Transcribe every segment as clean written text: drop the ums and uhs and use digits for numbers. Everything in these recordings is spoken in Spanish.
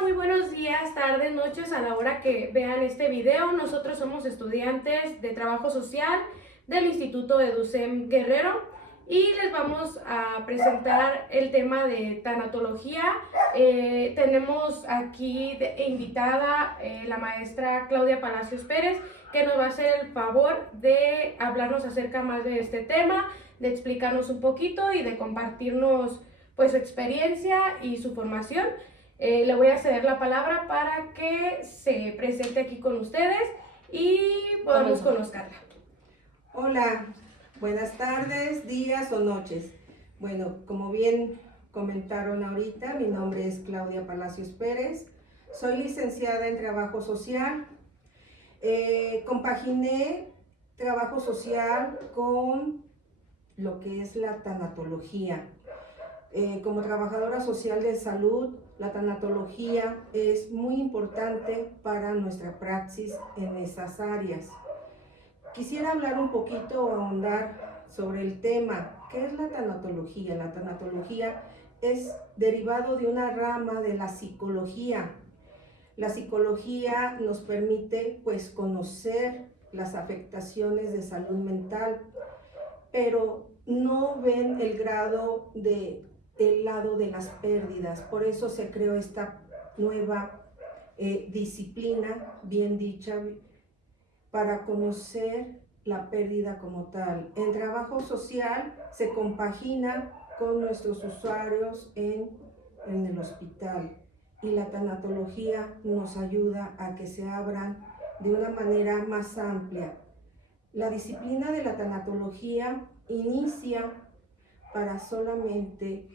muy buenos días, tardes, noches a la hora que vean este video. Nosotros somos estudiantes de trabajo social del Instituto EduSem Guerrero y les vamos a presentar el tema de tanatología. Tenemos aquí invitada la maestra Claudia Palacios Pérez, que nos va a hacer el favor de hablarnos acerca más de este tema, de explicarnos un poquito y de compartirnos pues su experiencia y su formación. Le voy a ceder la palabra para que se presente aquí con ustedes y podamos conocerla. Hola, buenas tardes, días o noches. Bueno, como bien comentaron ahorita, mi nombre es Claudia Palacios Pérez, soy licenciada en Trabajo Social. Compaginé Trabajo Social con lo que es la tanatología. Como trabajadora social de salud, la tanatología es muy importante para nuestra praxis en esas áreas. Quisiera hablar un poquito o ahondar sobre el tema. ¿Qué es la tanatología? La tanatología es derivado de una rama de la psicología. La psicología nos permite pues conocer las afectaciones de salud mental, pero no ven el grado del lado de las pérdidas. Por eso se creó esta nueva disciplina, bien dicha, para conocer la pérdida como tal. El trabajo social se compagina con nuestros usuarios en el hospital y la tanatología nos ayuda a que se abran de una manera más amplia. La disciplina de la tanatología inicia para solamente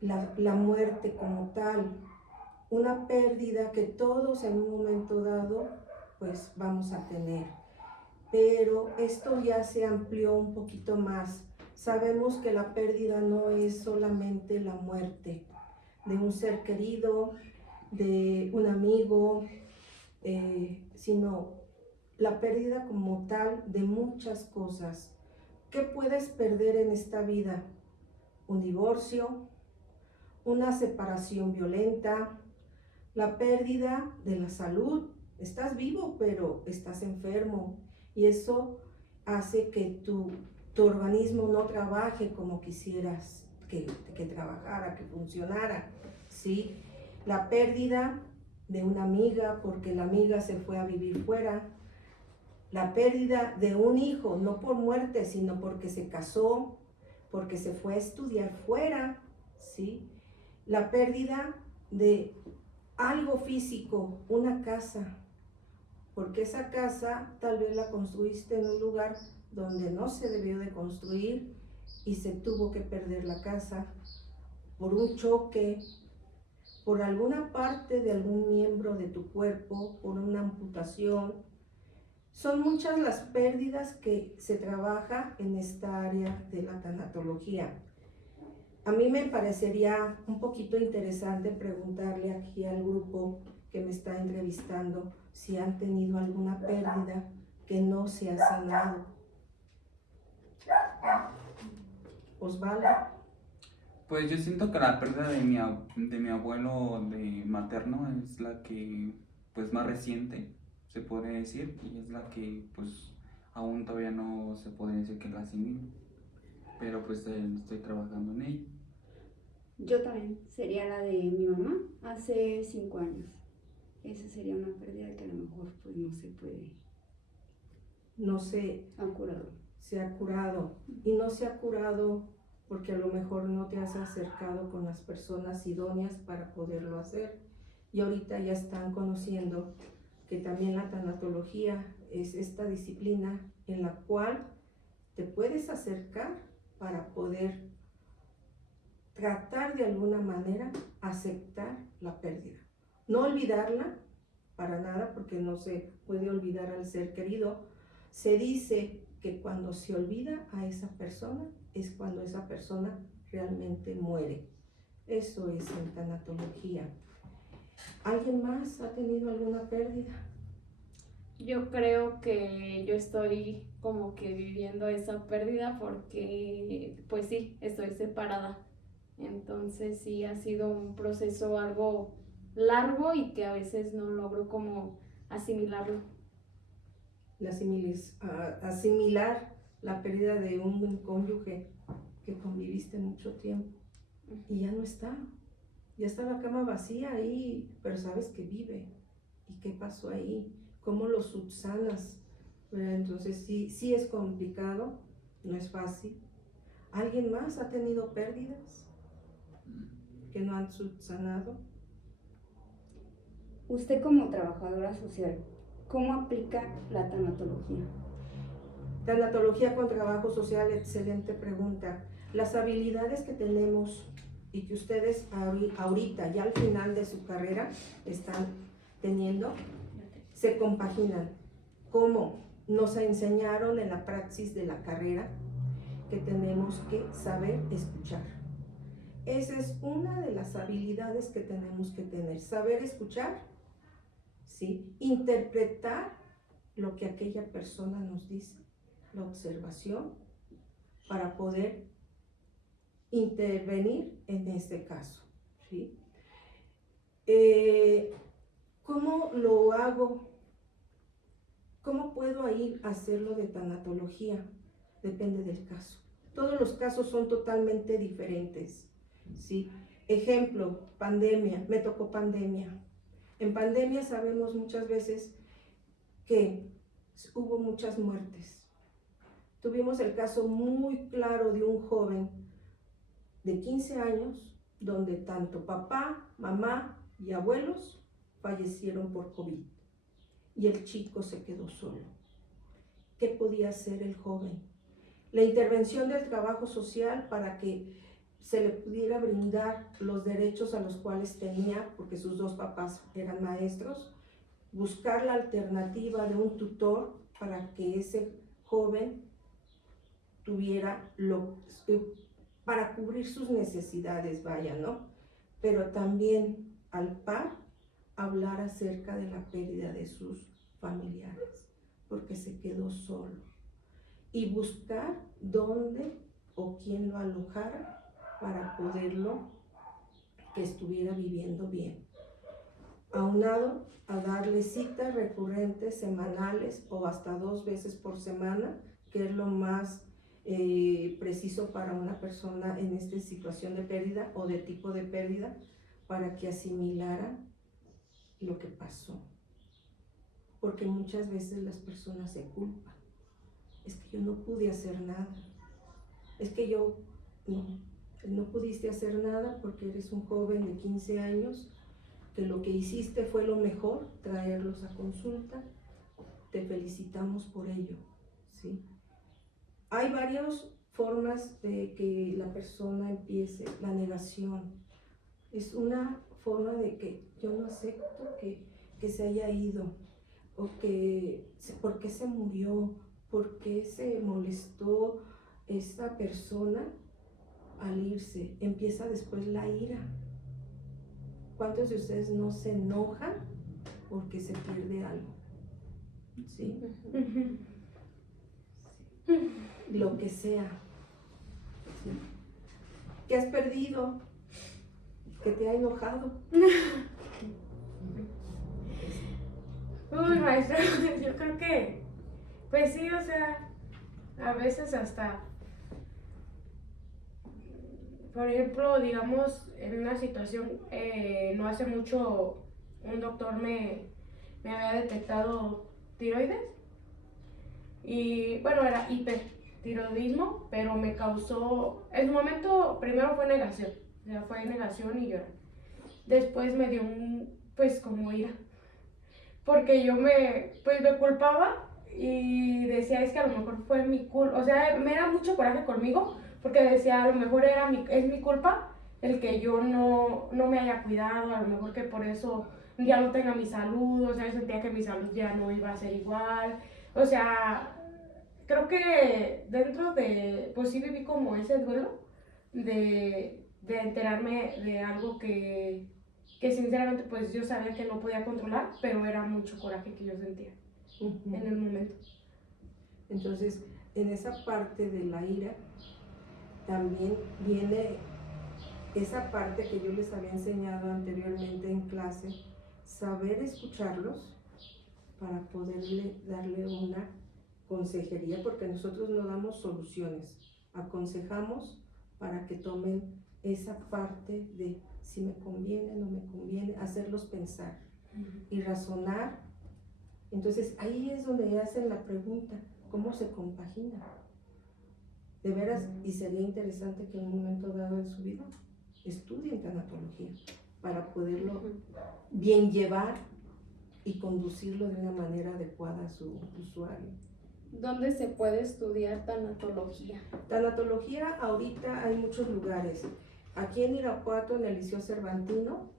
la muerte como tal, una pérdida que todos en un momento dado pues vamos a tener. Pero esto ya se amplió un poquito más. Sabemos que la pérdida no es solamente la muerte de un ser querido, de un amigo, sino la pérdida como tal de muchas cosas. ¿Qué puedes perder en esta vida? Un divorcio, una separación violenta, la pérdida de la salud. Estás vivo, pero estás enfermo y eso hace que tu organismo no trabaje como quisieras que trabajara, que funcionara, ¿sí? La pérdida de una amiga porque la amiga se fue a vivir fuera, la pérdida de un hijo, no por muerte, sino porque se casó, porque se fue a estudiar fuera, ¿sí? La pérdida de algo físico, una casa, porque esa casa tal vez la construiste en un lugar donde no se debió de construir y se tuvo que perder la casa por un choque, por alguna parte de algún miembro de tu cuerpo, por una amputación. Son muchas las pérdidas que se trabaja en esta área de la tanatología. A mí me parecería un poquito interesante preguntarle aquí al grupo que me está entrevistando si han tenido alguna pérdida que no se ha sanado. Osvaldo. Pues yo siento que la pérdida de mi abuelo de materno es la que pues más reciente se podría decir y es la que pues aún todavía no se puede decir que la asimilo, pero pues estoy trabajando en ello. Yo también, sería la de mi mamá hace 5 años. Esa sería una pérdida que a lo mejor pues no se puede. No se ha curado. Se ha curado y no se ha curado porque a lo mejor no te has acercado con las personas idóneas para poderlo hacer. Y ahorita ya están conociendo que también la tanatología es esta disciplina en la cual te puedes acercar para poder tratar de alguna manera aceptar la pérdida. No olvidarla para nada, porque no se puede olvidar al ser querido. Se dice que cuando se olvida a esa persona es cuando esa persona realmente muere. Eso es en tanatología. ¿Alguien más ha tenido alguna pérdida? Yo creo que yo estoy como que viviendo esa pérdida porque pues sí, estoy separada. Entonces sí ha sido un proceso algo largo y que a veces no logro como asimilarlo. Asimilar la pérdida de un cónyuge que conviviste mucho tiempo y ya no está. Ya está la cama vacía ahí, pero sabes que vive. ¿Y qué pasó ahí? ¿Cómo lo subsanas? Entonces sí es complicado, no es fácil. ¿Alguien más ha tenido pérdidas que no han subsanado? Usted como trabajadora social, ¿cómo aplica la tanatología? Tanatología con trabajo social, excelente pregunta. Las habilidades que tenemos y que ustedes ahorita, ya al final de su carrera, están teniendo, se compaginan. ¿Cómo? Nos enseñaron en la praxis de la carrera que tenemos que saber escuchar. Esa es una de las habilidades que tenemos que tener, saber escuchar, ¿sí? Interpretar lo que aquella persona nos dice, la observación, para poder intervenir en este caso, ¿sí? ¿Cómo lo hago? ¿Cómo puedo ir a hacerlo de tanatología? Depende del caso. Todos los casos son totalmente diferentes, ¿sí? Ejemplo, pandemia, me tocó pandemia. En pandemia sabemos muchas veces que hubo muchas muertes. Tuvimos el caso muy claro de un joven de 15 años, donde tanto papá, mamá y abuelos fallecieron por COVID. Y el chico se quedó solo. ¿Qué podía hacer el joven? La intervención del trabajo social para que se le pudiera brindar los derechos a los cuales tenía, porque sus dos papás eran maestros, buscar la alternativa de un tutor para que ese joven tuviera para cubrir sus necesidades, vaya, ¿no? Pero también al par hablar acerca de la pérdida de sus familiares, porque se quedó solo. Y buscar dónde o quién lo alojara para poderlo que estuviera viviendo bien. Aunado a darle citas recurrentes, semanales o hasta 2 veces por semana, que es lo más preciso para una persona en esta situación de pérdida o de tipo de pérdida, para que asimilara lo que pasó. Porque muchas veces las personas se culpan. Es que yo no pude hacer nada. Es que no pudiste hacer nada porque eres un joven de 15 años, que lo que hiciste fue lo mejor, traerlos a consulta. Te felicitamos por ello, ¿sí? Hay varias formas de que la persona empiece. La negación es una forma de que yo no acepto que se haya ido, o por qué se murió, por qué se molestó esta persona al irse. Empieza después la ira. ¿Cuántos de ustedes no se enojan porque se pierde algo? ¿Sí? Lo que sea. ¿Sí? ¿Qué has perdido? ¿Qué te ha enojado? Uy, maestro, yo creo que, pues sí, o sea, a veces hasta, por ejemplo, digamos, en una situación, no hace mucho, un doctor me había detectado tiroides y, bueno, era hipertiroidismo, pero me causó, en su momento, primero fue negación, o sea, fue negación y llorar. Después me dio pues como ira, porque yo me culpaba y decía, es que a lo mejor fue mi culpa, o sea, me da mucho coraje conmigo, porque decía, a lo mejor es mi culpa el que yo no me haya cuidado, a lo mejor que por eso ya no tenga mi salud, o sea, yo sentía que mi salud ya no iba a ser igual, o sea, creo que dentro de, pues sí viví como ese duelo de enterarme de algo que sinceramente pues yo sabía que no podía controlar, pero era mucho coraje que yo sentía en el momento. Entonces, en esa parte de la ira también viene esa parte que yo les había enseñado anteriormente en clase, saber escucharlos para poderle darle una consejería, porque nosotros no damos soluciones, aconsejamos para que tomen esa parte de si me conviene, no me conviene, hacerlos pensar y razonar. Entonces ahí es donde hacen la pregunta, ¿cómo se compagina? De veras, y sería interesante que en un momento dado de su vida estudien tanatología para poderlo bien llevar y conducirlo de una manera adecuada a su usuario. ¿Dónde se puede estudiar tanatología? Tanatología ahorita hay muchos lugares. Aquí en Irapuato, en el Liceo Cervantino,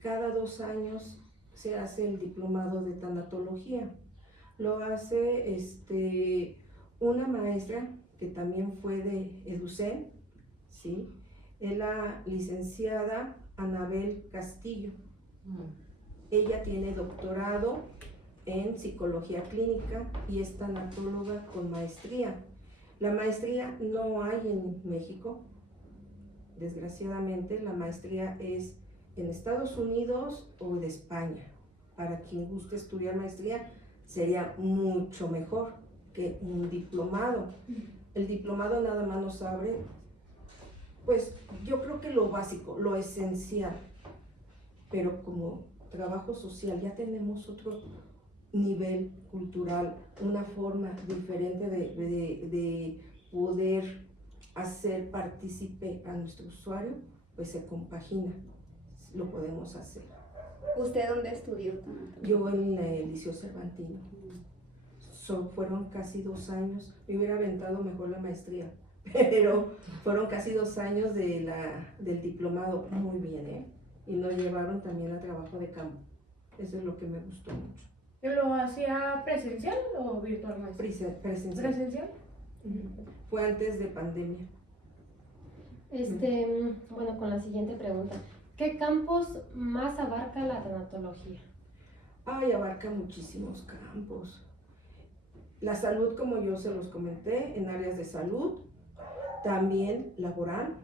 cada 2 años se hace el diplomado de tanatología. Lo hace una maestra que también fue de EDUCEM, ¿sí? Es la licenciada Anabel Castillo. Ella tiene doctorado en psicología clínica y es tanatóloga con maestría. La maestría no hay en México, desgraciadamente. La maestría es en Estados Unidos o de España. Para quien guste estudiar maestría sería mucho mejor que un diplomado. El diplomado nada más nos abre, pues yo creo que lo básico, lo esencial, pero como trabajo social ya tenemos otro nivel cultural, una forma diferente de poder hacer partícipe a nuestro usuario, pues se compagina, lo podemos hacer. ¿Usted dónde estudió tanatología? Yo en el Liceo Cervantino. Fueron casi 2 años, me hubiera aventado mejor la maestría, pero fueron casi 2 años del diplomado, muy bien, ¿eh? Y nos llevaron también a trabajo de campo, eso es lo que me gustó mucho. ¿Lo hacía presencial o virtual, maestra? Presencial. ¿Presencial? Fue antes de pandemia. Bueno, con la siguiente pregunta. ¿Qué campos más abarca la tanatología? Ay, abarca muchísimos campos. La salud, como yo se los comenté, en áreas de salud, también laboral,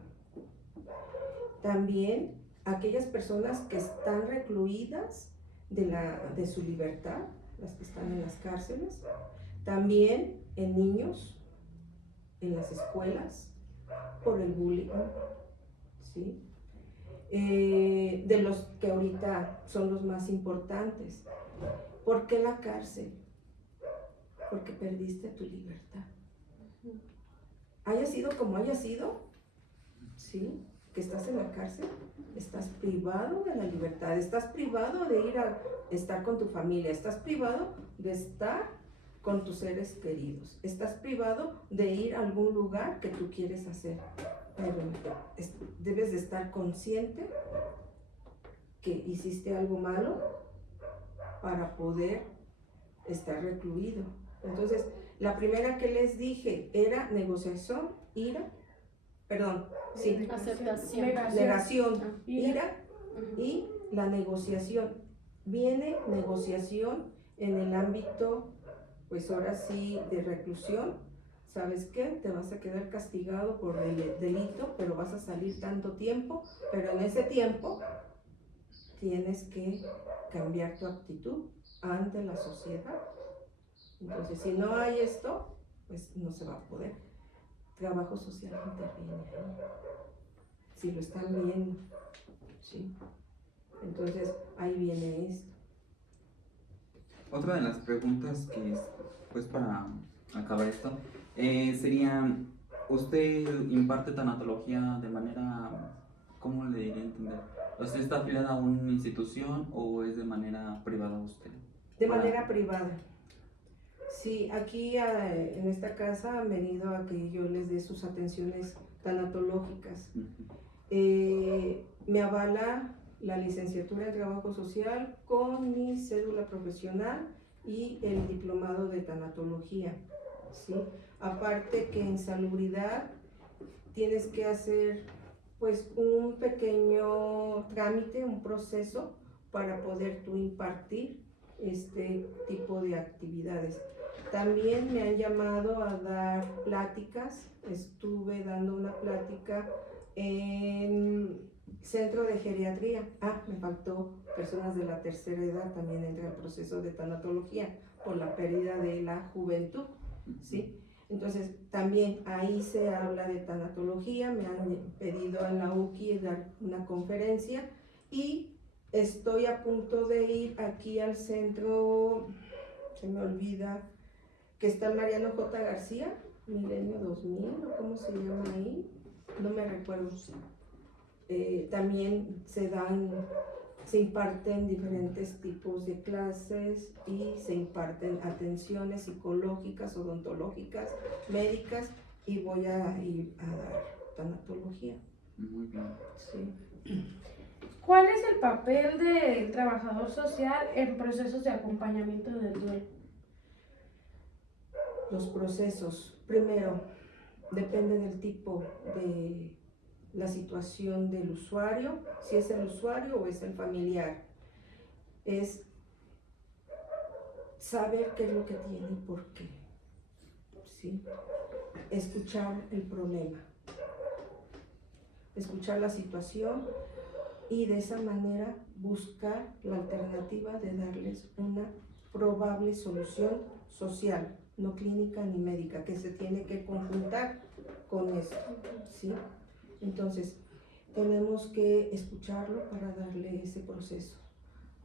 también aquellas personas que están recluidas de su libertad, las que están en las cárceles, también en niños, en las escuelas, por el bullying, ¿sí? De los que ahorita son los más importantes. ¿Por qué la cárcel? Porque perdiste tu libertad. Haya sido como haya sido, ¿sí? Que estás en la cárcel, estás privado de la libertad, estás privado de ir a estar con tu familia, estás privado de estar con tus seres queridos, estás privado de ir a algún lugar que tú quieres hacer. Pero debes de estar consciente que hiciste algo malo para poder estar recluido. Entonces, la primera que les dije era negociación, Aceptación. negación, Ira. ira y la negociación. Viene negociación en el ámbito, pues ahora sí, de reclusión. ¿Sabes qué? Te vas a quedar castigado por el delito, pero vas a salir tanto tiempo, pero en ese tiempo tienes que cambiar tu actitud ante la sociedad. Entonces, si no hay esto, pues no se va a poder. Trabajo social interviene ahí. Si lo están viendo, ¿sí? Entonces, ahí viene esto. Otra de las preguntas que es, pues para acabar esto, sería, ¿usted imparte tanatología de manera, cómo le diría a entender? ¿Usted está afiliada a una institución o es de manera privada usted? De manera privada. Sí, aquí en esta casa han venido a que yo les dé sus atenciones tanatológicas. Me avala la licenciatura en trabajo social con mi cédula profesional y el diplomado de tanatología, ¿sí? Aparte que en salubridad tienes que hacer pues un pequeño trámite, un proceso para poder tú impartir este tipo de actividades. También me han llamado a dar pláticas, estuve dando una plática En centro de geriatría, me faltó personas de la tercera edad, también entra el proceso de tanatología por la pérdida de la juventud, ¿sí? Entonces, también ahí se habla de tanatología, me han pedido a la UKI dar una conferencia y estoy a punto de ir aquí al centro, se me olvida, que está Mariano J. García, Milenio 2000, o cómo se llama ahí, no me recuerdo. También se imparten diferentes tipos de clases y se imparten atenciones psicológicas, odontológicas, médicas, y voy a ir a dar tanatología. Muy bien. Sí. ¿Cuál es el papel del trabajador social en procesos de acompañamiento del duelo? Los procesos, primero, depende del tipo de la situación del usuario, si es el usuario o es el familiar. Es saber qué es lo que tiene y por qué. ¿Sí? Escuchar el problema, escuchar la situación y de esa manera buscar la alternativa de darles una probable solución social, no clínica ni médica, que se tiene que conjuntar con esto, ¿sí? Entonces, tenemos que escucharlo para darle ese proceso.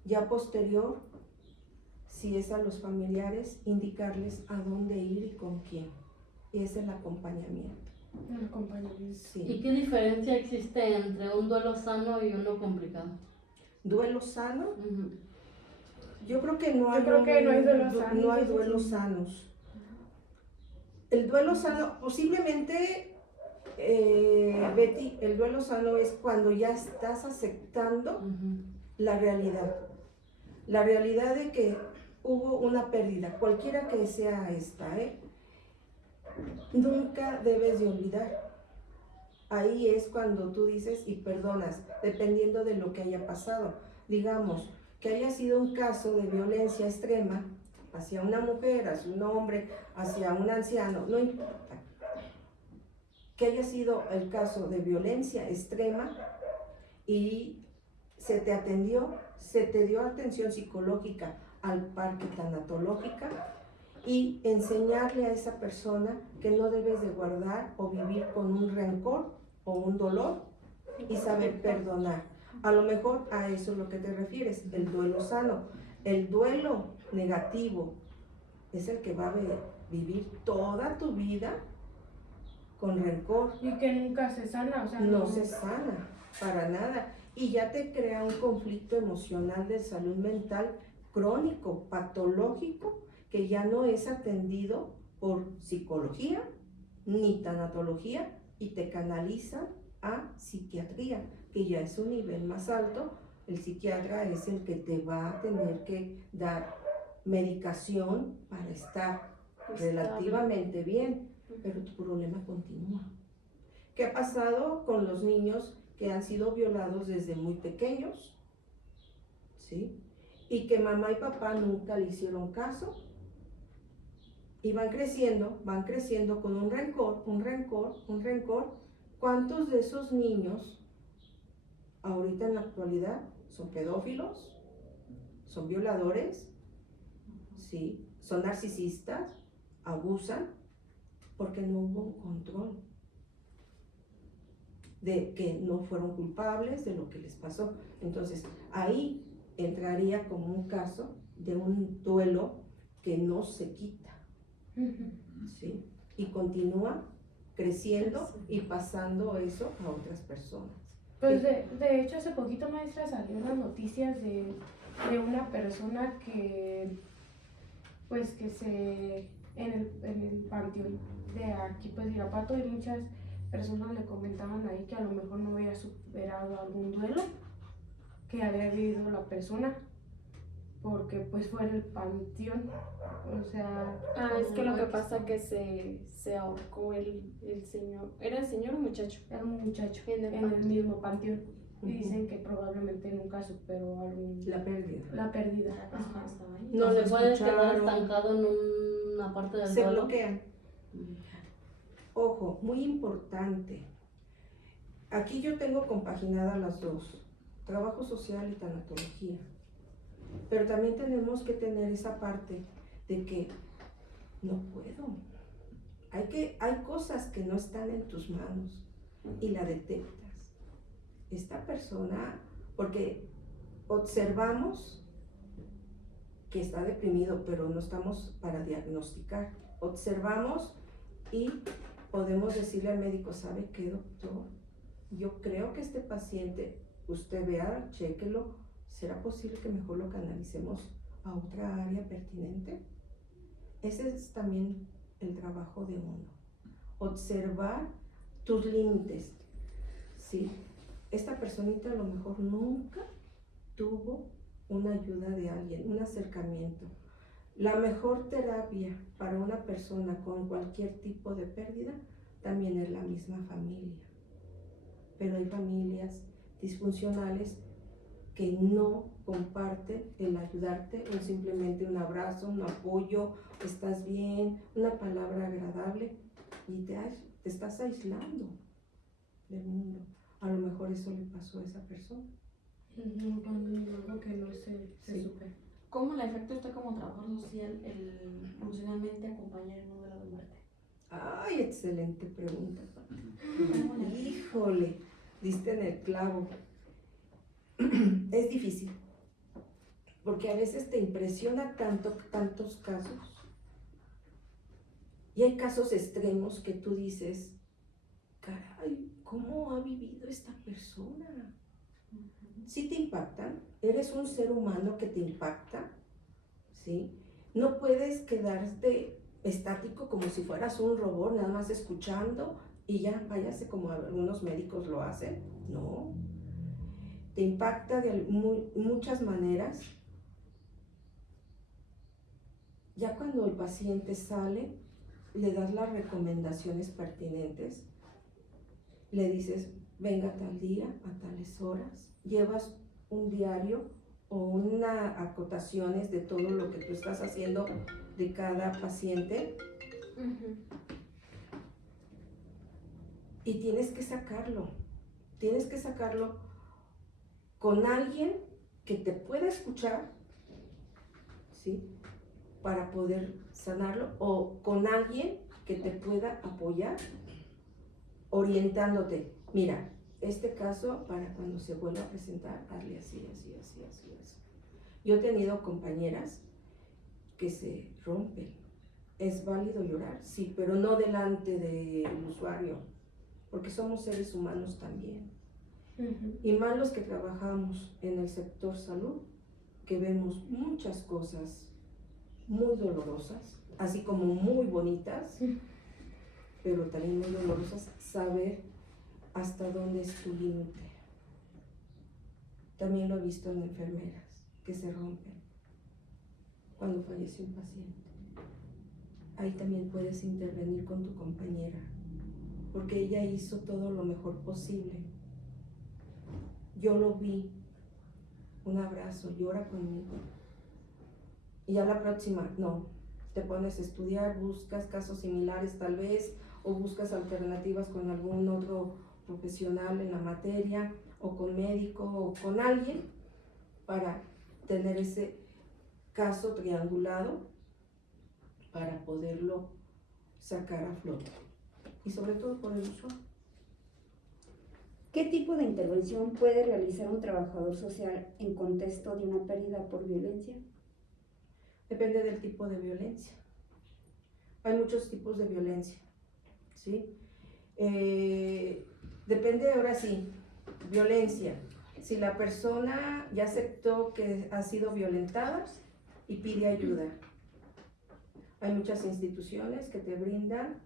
Ya posterior, si es a los familiares, indicarles a dónde ir y con quién. Es el acompañamiento. El acompañamiento. Sí. ¿Y qué diferencia existe entre un duelo sano y uno complicado? ¿Duelo sano? Ujú. Yo creo que no hay, creo que no hay duelos sanos. no hay Eso duelos sí. sanos. El duelo sano, posiblemente, Betty, el duelo sano es cuando ya estás aceptando Ujú. la realidad. La realidad de que hubo una pérdida, cualquiera que sea esta, nunca debes de olvidar. Ahí es cuando tú dices y perdonas, dependiendo de lo que haya pasado. Digamos, que haya sido un caso de violencia extrema hacia una mujer, hacia un hombre, hacia un anciano, no importa. Que haya sido el caso de violencia extrema y se te atendió, se te dio atención psicológica al parque tanatológica y enseñarle a esa persona que no debes de guardar o vivir con un rencor o un dolor y saber perdonar. A lo mejor a eso es lo que te refieres, el duelo sano. El duelo negativo es el que va a vivir toda tu vida con rencor. Y que nunca se sana, o sea, No se sana, para nada. Y ya te crea un conflicto emocional de salud mental crónico, patológico, que ya no es atendido por psicología ni tanatología y te canaliza a psiquiatría, que ya es un nivel más alto. El psiquiatra es el que te va a tener que dar medicación para estar relativamente bien, pero tu problema continúa. ¿Qué ha pasado con los niños que han sido violados desde muy pequeños? ¿Sí? Y que mamá y papá nunca le hicieron caso. Y van creciendo con un rencor, un rencor, un rencor. ¿Cuántos de esos niños ahorita en la actualidad son pedófilos? ¿Son violadores? ¿Sí? ¿Son narcisistas? ¿Abusan? Porque no hubo un control de que no fueron culpables de lo que les pasó. Entonces, ahí entraría como un caso de un duelo que no se quita, ¿sí? Y continúa creciendo y pasando eso a otras personas. Pues de hecho hace poquito, maestra, salió en las noticias de una persona que pues que se en el panteón de aquí pues de Irapuato, y muchas personas le comentaban ahí que a lo mejor no había superado algún duelo que había vivido la persona porque pues fue en el panteón, o sea... Es que lo que pasa que se ahorcó el señor. ¿Era el señor o muchacho? Era un muchacho En el en el panteón. mismo panteón. Y Ujú. dicen que probablemente nunca superó La pérdida. la pérdida. Ajá. No Nos se puede quedar escucharon. estancado en una parte del Se duelo. bloquean. Ojo, muy importante. aquí yo tengo compaginadas las dos, trabajo social y tanatología. Pero también tenemos que tener esa parte de que no puedo. Hay cosas que no están en tus manos y la detectas. Esta persona, porque observamos que está deprimido, pero no estamos para diagnosticar. Observamos y podemos decirle al médico, ¿sabe qué, doctor? Yo creo que este paciente, usted vea, chéquelo, ¿será posible que mejor lo canalicemos a otra área pertinente? Ese es también el trabajo de uno. Observar tus límites. Sí, esta personita a lo mejor nunca tuvo una ayuda de alguien, un acercamiento. La mejor terapia para una persona con cualquier tipo de pérdida también es la misma familia. Pero hay familias disfuncionales que no comparten el ayudarte o simplemente un abrazo, un apoyo, estás bien, una palabra agradable y te estás aislando del mundo. A lo mejor eso le pasó a esa persona. Algo que no se Sí. supera. ¿Cómo le afecta a usted como trabajador social el emocionalmente acompañar en un duelo de muerte? Ay, excelente pregunta. Híjole, diste en el clavo. Es difícil, porque a veces te impresiona tantos casos. Y hay casos extremos que tú dices, caray, ¿cómo ha vivido esta persona? Sí te impactan, eres un ser humano que te impacta, ¿sí? No puedes quedarte estático como si fueras un robot, nada más escuchando y ya váyase como algunos médicos lo hacen, no. Te impacta de muchas maneras. Ya cuando el paciente sale, le das las recomendaciones pertinentes, le dices, venga tal día, a tales horas, llevas un diario o unas acotaciones de todo lo que tú estás haciendo de cada paciente. Y tienes que sacarlo con alguien que te pueda escuchar, ¿sí? Para poder sanarlo, o con alguien que te pueda apoyar, orientándote. Mira, este caso, para cuando se vuelva a presentar, hazle así, así, así, así, así. Yo he tenido compañeras que se rompen. Es válido llorar, sí, pero no delante del usuario, porque somos seres humanos también. Y más los que trabajamos en el sector salud, que vemos muchas cosas muy dolorosas, así como muy bonitas, pero también muy dolorosas, saber hasta dónde es tu límite. También lo he visto en enfermeras que se rompen cuando fallece un paciente. Ahí también puedes intervenir con tu compañera, porque ella hizo todo lo mejor posible. Yo lo vi, un abrazo, llora conmigo. Y a la próxima, no, te pones a estudiar, buscas casos similares tal vez, o buscas alternativas con algún otro profesional en la materia, o con médico, o con alguien, para tener ese caso triangulado, para poderlo sacar a flote. Y sobre todo por el usuario. ¿Qué tipo de intervención puede realizar un trabajador social en contexto de una pérdida por violencia? Depende del tipo de violencia. Hay muchos tipos de violencia, ¿sí? Depende, ahora sí, violencia. Si la persona ya aceptó que ha sido violentada y pide ayuda. Hay muchas instituciones que te brindan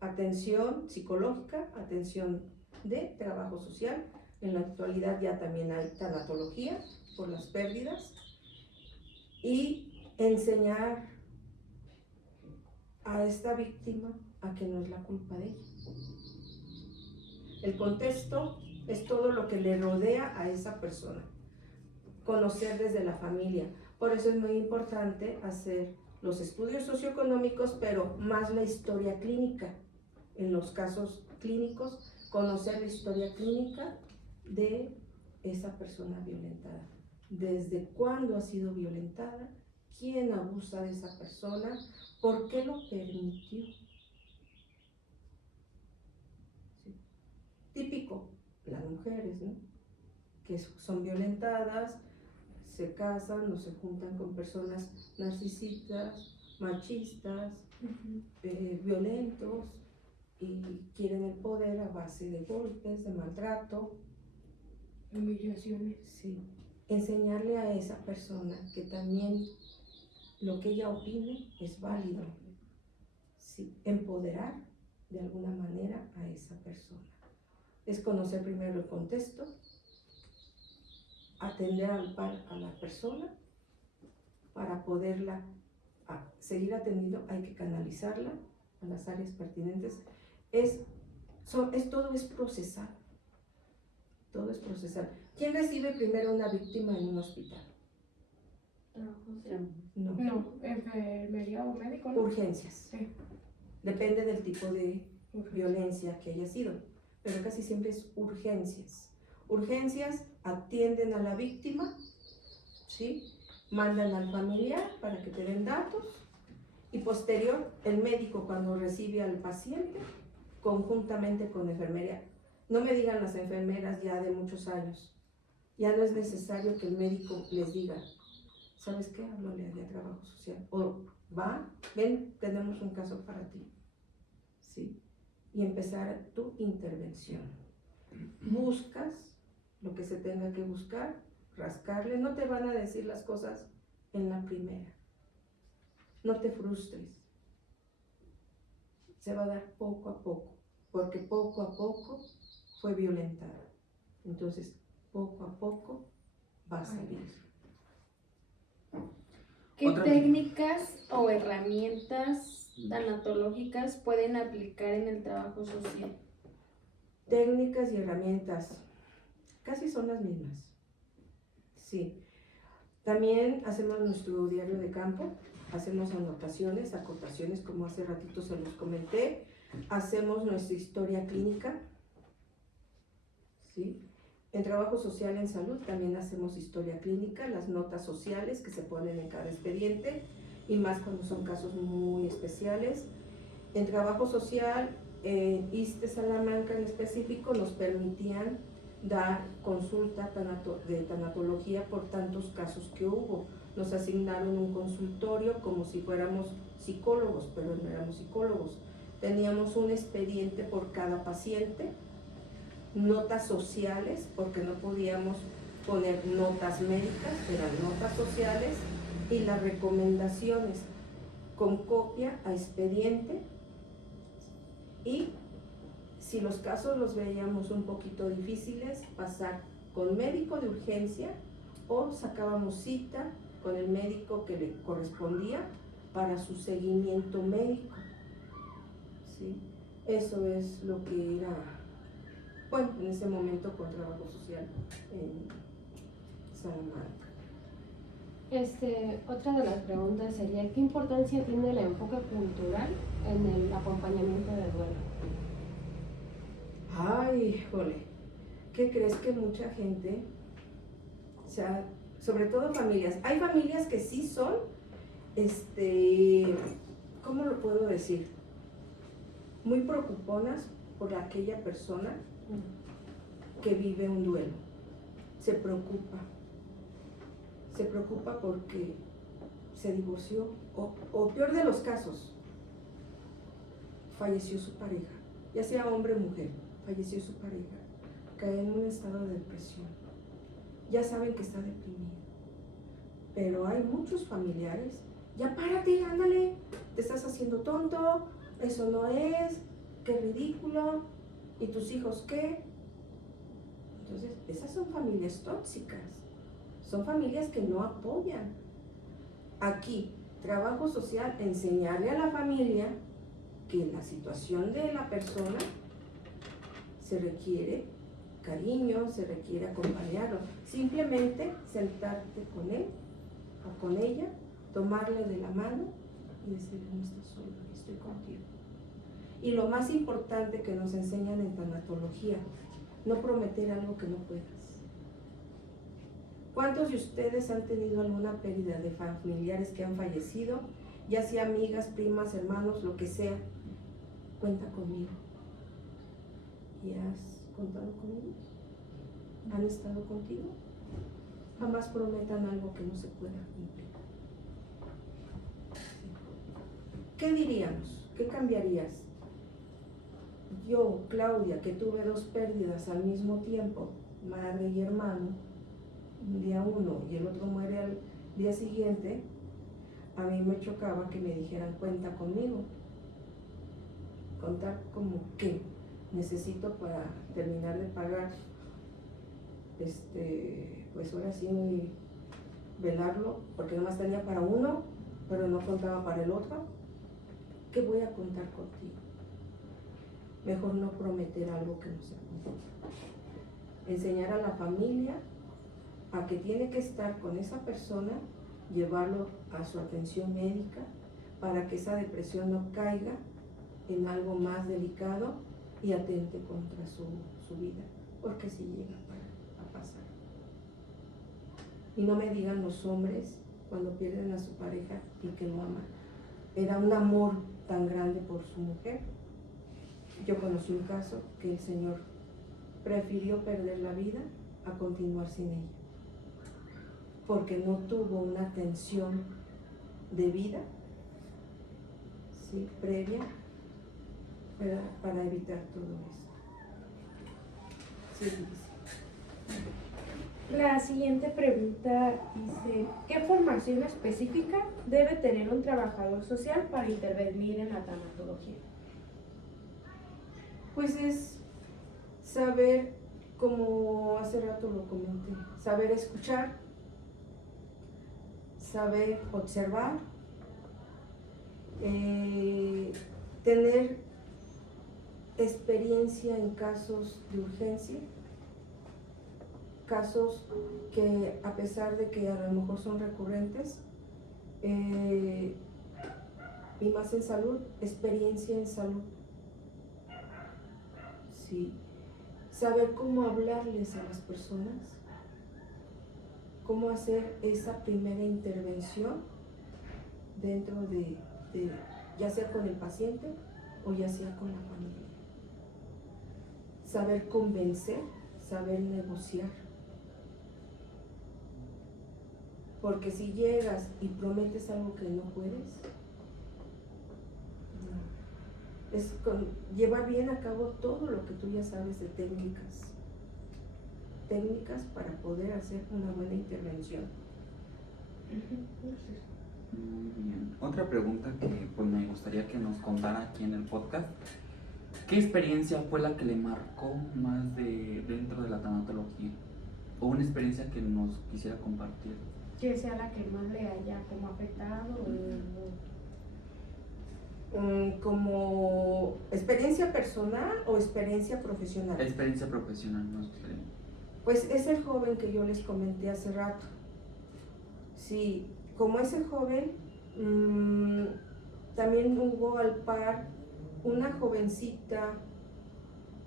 atención psicológica, atención de trabajo social. En la actualidad ya también hay tanatología por las pérdidas. Y enseñar a esta víctima a que no es la culpa de ella. El contexto es todo lo que le rodea a esa persona. Conocer desde la familia. Por eso es muy importante hacer los estudios socioeconómicos, pero más la historia clínica. En los casos clínicos, conocer la historia clínica de esa persona violentada. Desde cuándo ha sido violentada, quién abusa de esa persona, por qué lo permitió. Sí. Típico, las mujeres, ¿no? Que son violentadas, se casan o se juntan con personas narcisistas, machistas, violentos, y quieren el poder a base de golpes, de maltrato. Humillaciones. Sí. Enseñarle a esa persona que también lo que ella opine es válido. Sí. Empoderar de alguna manera a esa persona. Es conocer primero el contexto, atender a la persona para poderla seguir atendiendo. Hay que canalizarla a las áreas pertinentes. Todo es procesar. Todo es procesar. ¿Quién recibe primero una víctima en un hospital? No. No, enfermería o médico, ¿no? Urgencias. Sí. Depende del tipo de violencia que haya sido, pero casi siempre es urgencias. Urgencias atienden a la víctima, ¿sí? Mandan al familiar para que te den datos, y posterior el médico, cuando recibe al paciente, conjuntamente con enfermería. No me digan las enfermeras ya de muchos años, ya no es necesario que el médico les diga, ¿sabes qué? Háblale a trabajo social, o ven, tenemos un caso para ti, ¿sí? Y empezar tu intervención. Buscas lo que se tenga que buscar, rascarle, no te van a decir las cosas en la primera. No te frustres. Se va a dar poco a poco, porque poco a poco fue violentada. Entonces, poco a poco va a salir. ¿Qué Otra- técnicas o herramientas tanatológicas pueden aplicar en el trabajo social? Técnicas y herramientas, casi son las mismas. Sí. También hacemos nuestro diario de campo, hacemos anotaciones, acotaciones, como hace ratito se los comenté. Hacemos nuestra historia clínica, ¿sí? En trabajo social en salud también hacemos historia clínica, las notas sociales que se ponen en cada expediente, y más cuando son casos muy especiales. En trabajo social, ISSSTE Salamanca en específico, nos permitían dar consulta de tanatología por tantos casos que hubo. Nos asignaron un consultorio como si fuéramos psicólogos, pero no éramos psicólogos. Teníamos un expediente por cada paciente, notas sociales, porque no podíamos poner notas médicas, eran notas sociales, y las recomendaciones con copia a expediente. Y si los casos los veíamos un poquito difíciles, pasar con médico de urgencia, o sacábamos cita con el médico que le correspondía para su seguimiento médico. ¿Sí? Eso es lo que era, bueno, en ese momento con trabajo social en Salamanca. Otra de las preguntas sería, ¿qué importancia tiene el enfoque cultural en el acompañamiento de duelo? Ay, jole, ¿qué crees? Que mucha gente, o sea, sobre todo familias, hay familias que sí son, ¿cómo lo puedo decir? Muy preocuponas por aquella persona que vive un duelo. Se preocupa porque se divorció, o peor de los casos, falleció su pareja, ya sea hombre o mujer, falleció su pareja, cae en un estado de depresión, ya saben que está deprimido, pero hay muchos familiares, ya párate, ándale, te estás haciendo tonto, eso no es, qué ridículo, ¿y tus hijos qué? Entonces, esas son familias tóxicas, son familias que no apoyan. Aquí, trabajo social, enseñarle a la familia que en la situación de la persona se requiere cariño, se requiere acompañarlo. Simplemente sentarte con él o con ella, tomarle de la mano y decirle, no estás solo, estoy contigo. Y lo más importante que nos enseñan en tanatología, no prometer algo que no puedas. ¿Cuántos de ustedes han tenido alguna pérdida de familiares que han fallecido? Ya sea amigas, primas, hermanos, lo que sea. Cuenta conmigo. ¿Y has contado con ellos? ¿Han estado contigo? Jamás prometan algo que no se pueda cumplir. ¿Qué diríamos? ¿Qué cambiarías? Yo, Claudia, que tuve 2 pérdidas al mismo tiempo, madre y hermano, un día uno y el otro muere al día siguiente, a mí me chocaba que me dijeran cuenta conmigo. Contar como qué necesito para terminar de pagar, pues ahora sí velarlo, porque nomás tenía para uno, pero no contaba para el otro. ¿Qué voy a contar contigo? Mejor no prometer algo que no se puede. Enseñar a la familia a que tiene que estar con esa persona, llevarlo a su atención médica para que esa depresión no caiga en algo más delicado y atente contra su vida, porque si llega a pasar. Y no me digan los hombres cuando pierden a su pareja y que lo aman. Era un amor tan grande por su mujer. Yo conocí un caso que el señor prefirió perder la vida a continuar sin ella, porque no tuvo una atención de vida, ¿sí?, previa para evitar todo eso. Sí, dice. La siguiente pregunta dice, ¿qué formación específica debe tener un trabajador social para intervenir en la tanatología? Pues es saber, como hace rato lo comenté, saber escuchar, saber observar, tener experiencia en casos de urgencia, casos que a pesar de que a lo mejor son recurrentes, y más en salud, experiencia en salud. Sí. Saber cómo hablarles a las personas, cómo hacer esa primera intervención dentro de ya sea con el paciente o ya sea con la familia. Saber convencer, saber negociar. Porque si llegas y prometes algo que no puedes, es llevar bien a cabo todo lo que tú ya sabes de técnicas para poder hacer una buena intervención. Muy bien. Otra pregunta que pues me gustaría que nos contara aquí en el podcast. ¿Qué experiencia fue la que le marcó más dentro de la tanatología? O una experiencia que nos quisiera compartir. Que sea la que más le haya como afectado ¿Como experiencia personal o experiencia profesional? Experiencia profesional, nos gustaría. Pues es el joven que yo les comenté hace rato. Sí, como ese joven, también hubo al par una jovencita,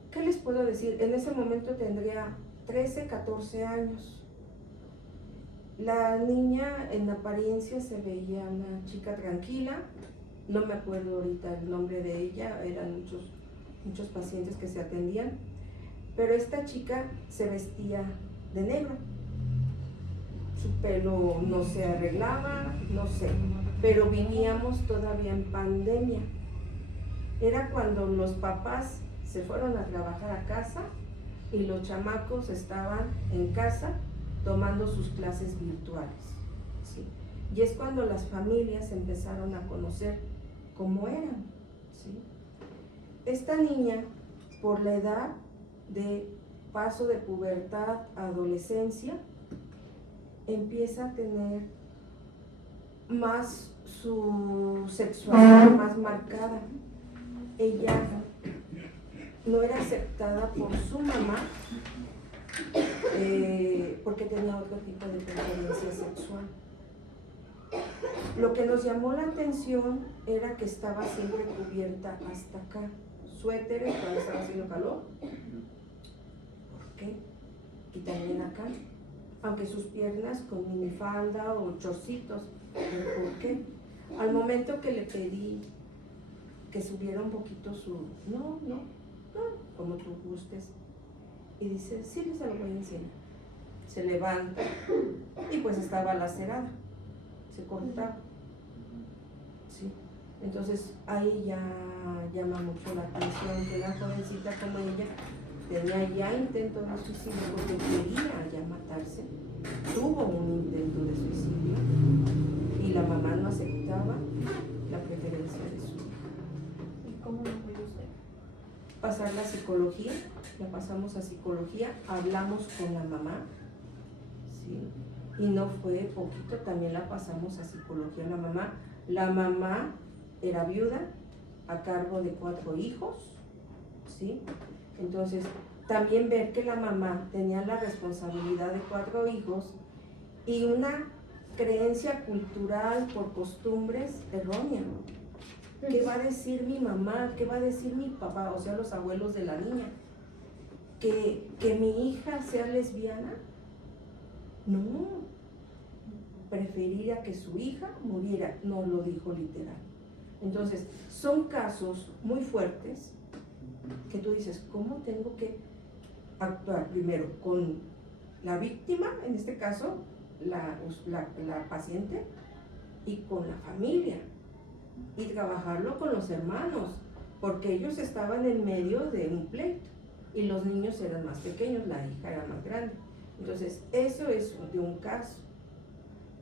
¿qué les puedo decir? En ese momento tendría 13, 14 años. La niña en apariencia se veía una chica tranquila, no me acuerdo ahorita el nombre de ella, eran muchos pacientes que se atendían, pero esta chica se vestía de negro, su pelo no se arreglaba, no sé, pero vivíamos todavía en pandemia. Era cuando los papás se fueron a trabajar a casa y los chamacos estaban en casa tomando sus clases virtuales, ¿sí? Y es cuando las familias empezaron a conocer cómo eran, ¿sí? Esta niña, por la edad de paso de pubertad a adolescencia, empieza a tener más su sexualidad más marcada. Ella no era aceptada por su mamá porque tenía otro tipo de preferencia sexual. Lo que nos llamó la atención era que estaba siempre cubierta hasta acá. Suéteres cuando estaba haciendo calor. ¿Por qué? Y también acá. Aunque sus piernas con minifalda o chorcitos. ¿Pero por qué? Al momento que le pedí que subiera un poquito su... No, como tú gustes. Y dice, sí, se lo voy a enseñar. Se levanta y pues estaba lacerada. Se cortaba. Sí. Entonces ahí ya llama mucho la atención que una jovencita como ella tenía ya intento de suicidio porque quería ya matarse, tuvo un intento de suicidio y la mamá no aceptaba la preferencia de su hija. ¿Y cómo lo apoyó usted? Pasar la psicología, la pasamos a psicología, hablamos con la mamá, ¿sí? Y no fue poquito, también la pasamos a psicología la mamá. La mamá era viuda, a cargo de 4 hijos, ¿sí? Entonces, también ver que la mamá tenía la responsabilidad de 4 hijos y una creencia cultural por costumbres errónea. ¿Qué va a decir mi mamá? ¿Qué va a decir mi papá? O sea, los abuelos de la niña. ¿Que mi hija sea lesbiana? No. Preferiría que su hija muriera, no lo dijo literal. Entonces, son casos muy fuertes que tú dices, ¿cómo tengo que actuar? Primero, con la víctima, en este caso, la paciente, y con la familia, y trabajarlo con los hermanos, porque ellos estaban en medio de un pleito, y los niños eran más pequeños, la hija era más grande. Entonces, eso es de un caso.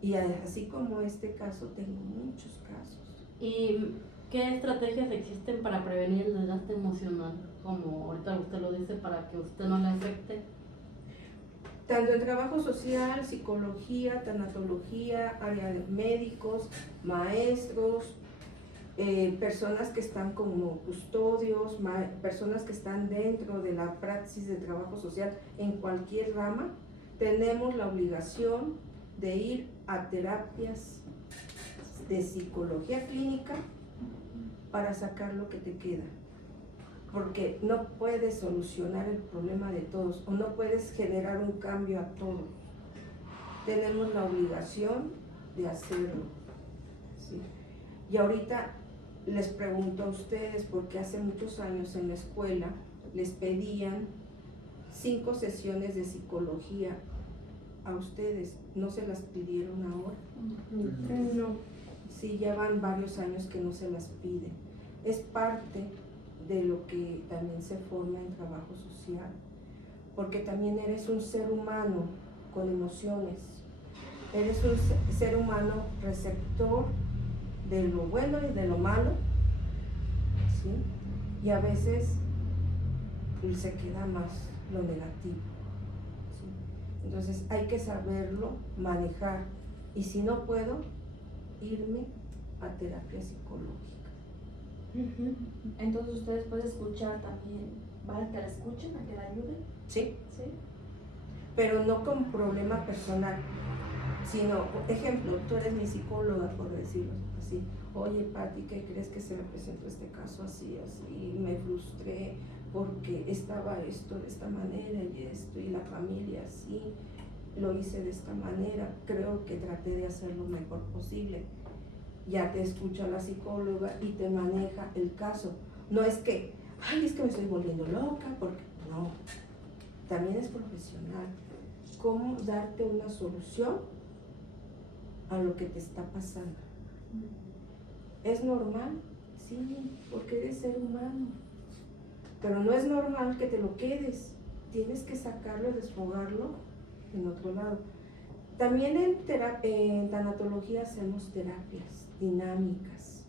Y así como este caso, tengo muchos casos. ¿Y qué estrategias existen para prevenir el desgaste emocional? Como ahorita usted lo dice, para que usted no le afecte. Tanto en trabajo social, psicología, tanatología, área de médicos, maestros, personas que están como custodios, personas que están dentro de la praxis de trabajo social en cualquier rama, tenemos la obligación de ir a terapias de psicología clínica para sacar lo que te queda. Porque no puedes solucionar el problema de todos o no puedes generar un cambio a todos. Tenemos la obligación de hacerlo. ¿Sí? Y ahorita les pregunto a ustedes, porque hace muchos años en la escuela les pedían 5 sesiones de psicología a ustedes, ¿no se las pidieron ahora? No. Sí, ya van varios años que no se las piden. Es parte de lo que también se forma en trabajo social, porque también eres un ser humano con emociones, eres un ser humano receptor de lo bueno y de lo malo, ¿sí? Y a veces se queda más lo negativo. Entonces hay que saberlo manejar y si no puedo, irme a terapia psicológica. Entonces ustedes pueden escuchar también, ¿vale? Que la escuchen, a que la ayuden. Sí, Sí. pero no con problema personal, sino, ejemplo, tú eres mi psicóloga, por decirlo así. Oye, Pati, ¿qué crees que se me presentó este caso así, me frustré porque estaba esto de esta manera y esto, y la familia así, lo hice de esta manera, creo que traté de hacer lo mejor posible. Ya te escucha la psicóloga y te maneja el caso. No es que, ay, es que me estoy volviendo loca, porque no, también es profesional. ¿Cómo darte una solución a lo que te está pasando? ¿Es normal? Sí, porque eres ser humano. Pero no es normal que te lo quedes. Tienes que sacarlo, desfogarlo en otro lado. También en tanatología hacemos terapias dinámicas.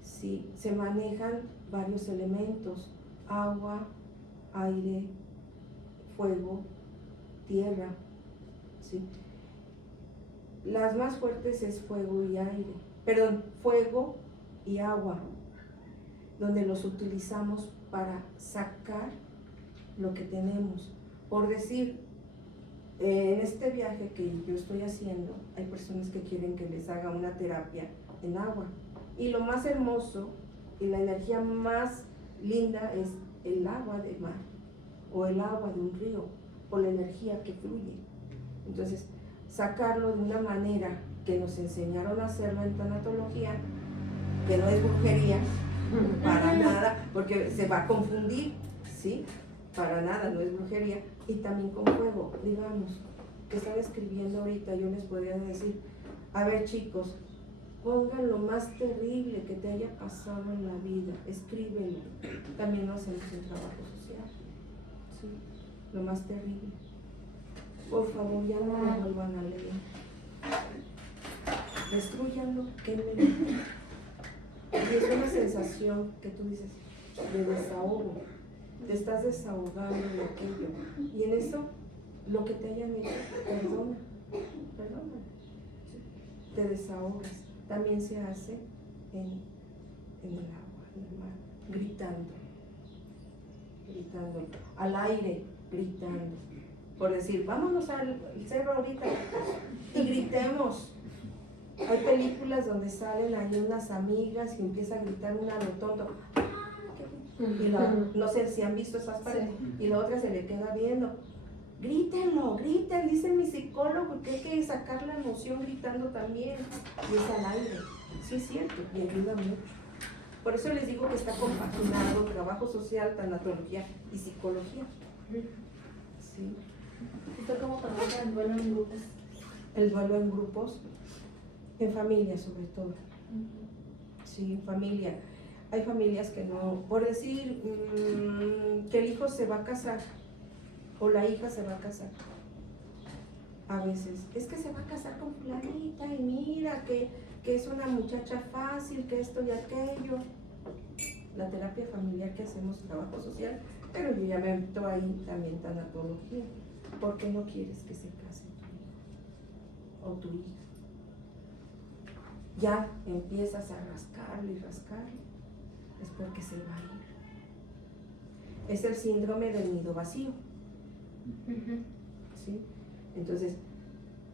Sí, se manejan varios elementos: agua, aire, fuego, tierra. ¿Sí? Las más fuertes es fuego y aire. Perdón, fuego y agua, donde los utilizamos para sacar lo que tenemos. Por decir, En este viaje que yo estoy haciendo, hay personas que quieren que les haga una terapia en agua. Y lo más hermoso y la energía más linda es el agua del mar o el agua de un río, por la energía que fluye. Entonces, sacarlo de una manera que nos enseñaron a hacerlo en tanatología, que no es brujería, para nada, porque se va a confundir, ¿sí? Para nada, no es brujería. Y también con fuego, digamos, que están escribiendo ahorita, yo les podría decir, a ver chicos, pongan lo más terrible que te haya pasado en la vida, escríbelo. También lo hacemos en trabajo social, ¿sí? Lo más terrible. Por favor, ya no lo vuelvan a leer. Destrúyanlo, quémenlo. Y es una sensación que tú dices de desahogo. Te estás desahogando de aquello. Y en eso, lo que te hayan hecho, perdona. Te desahogas. También se hace en el agua, en el mar, gritando, al aire, gritando. Por decir, vámonos al cerro ahorita y gritemos. Hay películas donde salen ahí unas amigas y empieza a gritar una a lo tonto. Y no sé si han visto esas partes. Y la otra se le queda viendo. Grítenlo, griten, dice mi psicólogo que hay que sacar la emoción gritando también. Y es al aire. Sí es cierto, y ayuda mucho. Por eso les digo que está compaginado trabajo social, tanatología y psicología. Sí. ¿Usted cómo trabaja el duelo en grupos? El duelo en grupos, en familia sobre todo. Sí, en familia. Hay familias que no, por decir que el hijo se va a casar o la hija se va a casar. A veces, es que se va a casar con fulanita y mira que es una muchacha fácil, que esto y aquello. La terapia familiar que hacemos, trabajo social, pero yo ya me meto ahí también tanatología. ¿Por qué no quieres que se case tu hijo o tu hija? Ya empiezas a rascarle y rascarle, es porque se va a ir. Es el síndrome del nido vacío. ¿Sí? Entonces,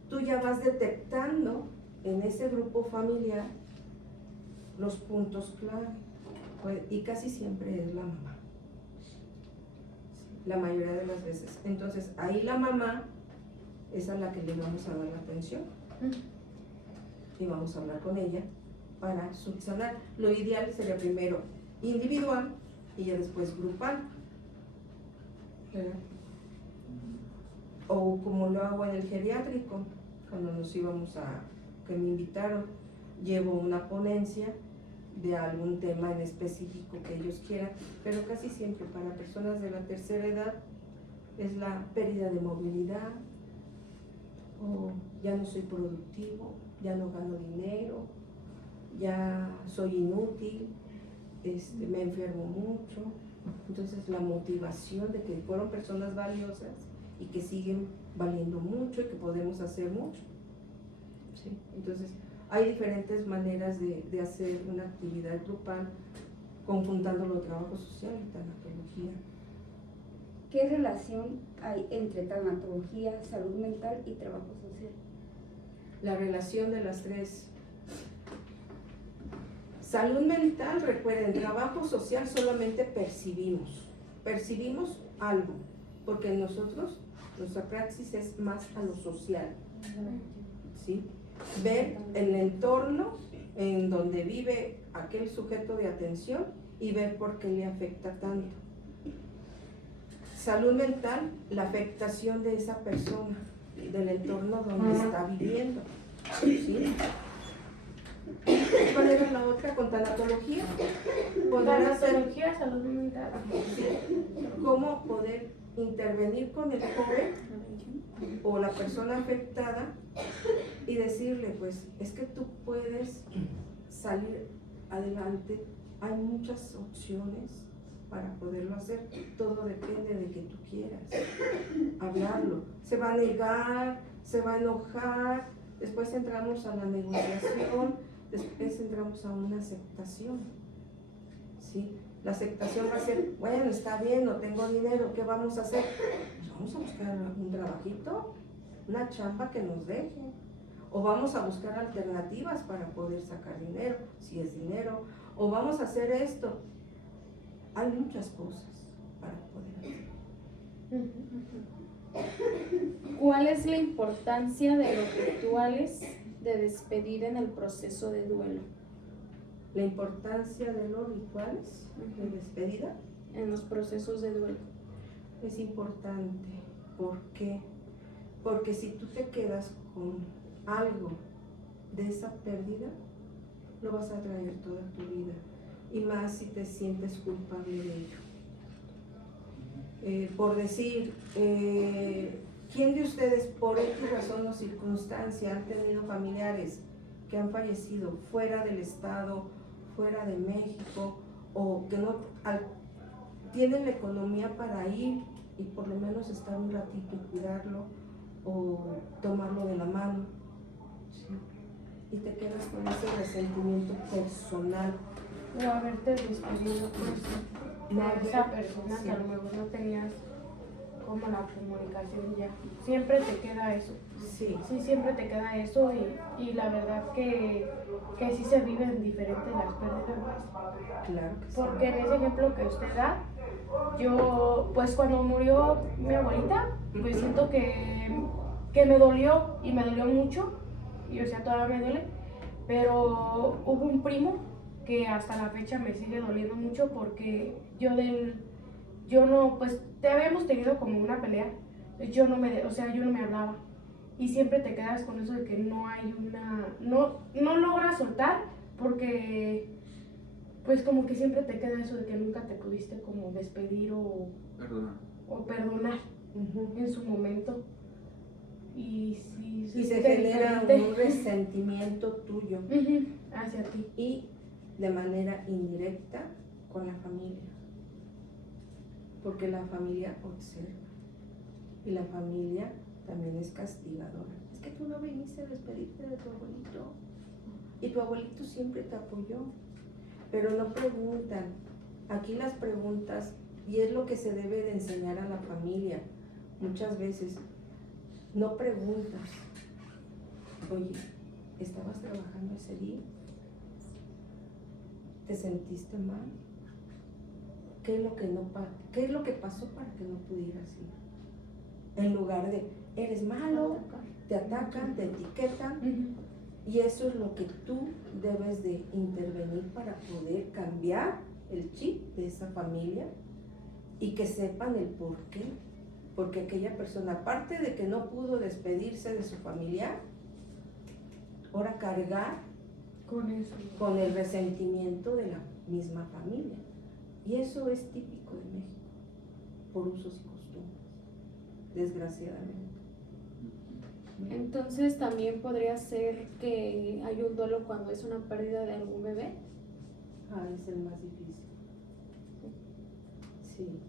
tú ya vas detectando en ese grupo familiar los puntos clave, y casi siempre es la mamá. La mayoría de las veces. Entonces, ahí la mamá es a la que le vamos a dar la atención y vamos a hablar con ella para subsanar. Lo ideal sería primero individual y ya después grupal, ¿verdad? O como lo hago en el geriátrico, cuando nos íbamos que me invitaron, llevo una ponencia de algún tema en específico que ellos quieran, pero casi siempre para personas de la tercera edad es la pérdida de movilidad, o ya no soy productivo, ya no gano dinero, ya soy inútil, me enfermo mucho. Entonces la motivación de que fueron personas valiosas y que siguen valiendo mucho y que podemos hacer mucho. ¿Sí? Entonces hay diferentes maneras de hacer una actividad grupal conjuntando los trabajos sociales y tanatología. ¿Qué relación hay entre tanatología, salud mental y trabajo social? La relación de las tres. Salud mental, recuerden, trabajo social solamente percibimos algo, porque nosotros, nuestra praxis es más a lo social, ¿sí? Ver el entorno en donde vive aquel sujeto de atención y ver por qué le afecta tanto. Salud mental, la afectación de esa persona, del entorno donde está viviendo, ¿sí? ¿Cuál era la otra? Con tanatología. Tanatología, salud mental. ¿Cómo poder intervenir con el joven o la persona afectada y decirle, pues, es que tú puedes salir adelante, hay muchas opciones para poderlo hacer, todo depende de que tú quieras hablarlo. Se va a negar, se va a enojar, después entramos a la negociación, después entramos a una aceptación, ¿sí? La aceptación va a ser, bueno, está bien, no tengo dinero, ¿qué vamos a hacer? Pues vamos a buscar un trabajito una chamba que nos deje. O vamos a buscar alternativas para poder sacar dinero, si es dinero. O vamos a hacer esto. Hay muchas cosas para poder hacer. ¿Cuál es la importancia de los rituales de despedida en el proceso de duelo? La importancia de los rituales de despedida En los procesos de duelo. es importante. ¿Por qué? Porque si tú te quedas con algo de esa pérdida, lo vas a traer toda tu vida. Y más si te sientes culpable de ello. Por decir, ¿quién de ustedes por X razón o circunstancia han tenido familiares que han fallecido fuera del estado, fuera de México, o que no tienen la economía para ir y por lo menos estar un ratito y cuidarlo o tomarlo de la mano? ¿Sí? Y te quedas con ese resentimiento personal. O haberte despedido pues, de esa persona que a lo mejor no tenías como la comunicación ya. Siempre te queda eso. Sí, Sí, siempre te queda eso y la verdad que sí se viven diferentes las pérdidas. claro que sí. Porque en ese ejemplo que usted da, yo pues cuando murió mi abuelita, pues siento que me dolió y me dolió mucho, y o sea todavía me duele, pero hubo un primo que hasta la fecha me sigue doliendo mucho porque yo no, pues te habíamos tenido como una pelea, yo no me hablaba y siempre te quedas con eso de que no hay no logras soltar porque pues como que siempre te queda eso de que nunca te pudiste como despedir o perdonar en su momento. Y sí, Y se siente genera diferente. un resentimiento tuyo Hacia ti. y de manera indirecta con la familia, porque la familia observa y la familia también es castigadora. Es que tú no viniste a despedirte de tu abuelito y tu abuelito siempre te apoyó, pero no preguntan. Aquí las preguntas, y es lo que se debe de enseñar a la familia muchas veces, no preguntas. Oye, ¿estabas trabajando ese día? ¿Te sentiste mal? ¿Qué es lo que pasó para que no pudieras ir? En lugar de, eres malo, te atacan, te etiquetan, y eso es lo que tú debes de intervenir para poder cambiar el chip de esa familia y que sepan el por qué. Porque aquella persona, aparte de que no pudo despedirse de su familiar, ahora cargar Con eso. con el resentimiento de la misma familia. Y eso es típico de México, por usos y costumbres, desgraciadamente. Entonces también podría ser que hay un duelo cuando es una pérdida de algún bebé. Es el más difícil. Sí.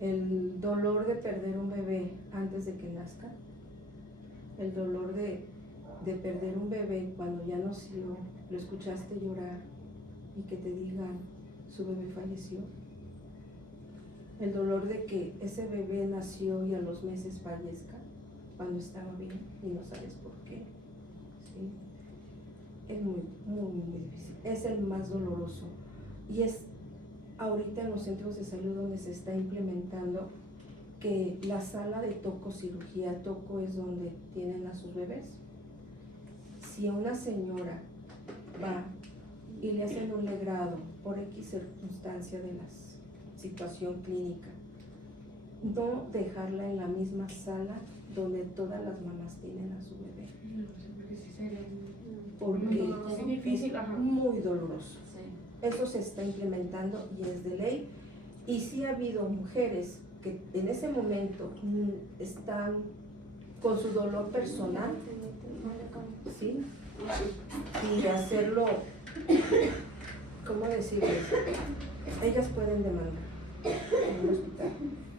El dolor de perder un bebé antes de que nazca, el dolor de perder un bebé cuando ya nació, lo escuchaste llorar y que te digan su bebé falleció, el dolor de que ese bebé nació y a los meses fallezca cuando estaba bien y no sabes por qué, ¿sí? Es muy, muy, muy difícil, es el más doloroso y es ahorita en los centros de salud donde se está implementando que la sala de tococirugía, toco es donde tienen a sus bebés. Si una señora va y le hacen un legrado por X circunstancia de la situación clínica, no dejarla en la misma sala donde todas las mamás tienen a su bebé, porque Es difícil, ajá. es muy doloroso. Sí. Eso se está implementando y es de ley. Y sí ha habido mujeres que en ese momento están con su dolor personal, ¿sí? Y hacerlo, ¿cómo decirles? Ellas pueden demandar en un hospital.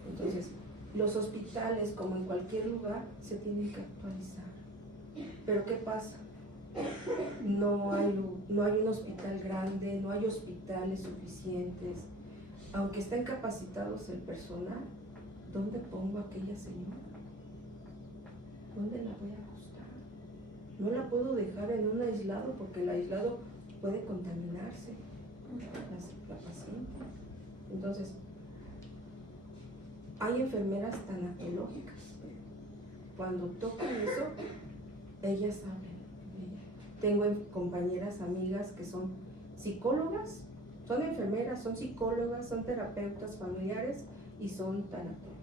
Entonces, los hospitales, como en cualquier lugar, se tienen que actualizar. Pero ¿qué pasa? No hay un hospital grande, no hay hospitales suficientes. Aunque estén capacitados el personal, ¿dónde pongo a aquella señora? ¿dónde la voy a acostar? No la puedo dejar en un aislado porque el aislado puede contaminarse la paciente. Entonces, hay enfermeras tanatológicas. Cuando tocan eso, ellas hablan. Tengo compañeras, amigas que son psicólogas, son enfermeras, son psicólogas, son terapeutas familiares y son tanatólogas.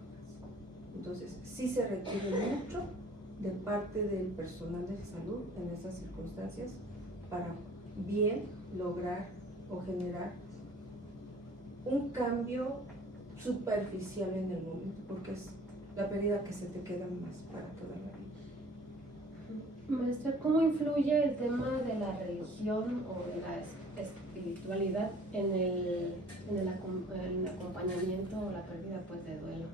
Entonces, sí se requiere mucho de parte del personal de salud en esas circunstancias para bien lograr o generar un cambio superficial en el momento, porque es la pérdida que se te queda más para toda la vida. Maestra, ¿cómo influye el tema de la religión o de la espiritualidad en el acompañamiento o la pérdida pues, de duelo?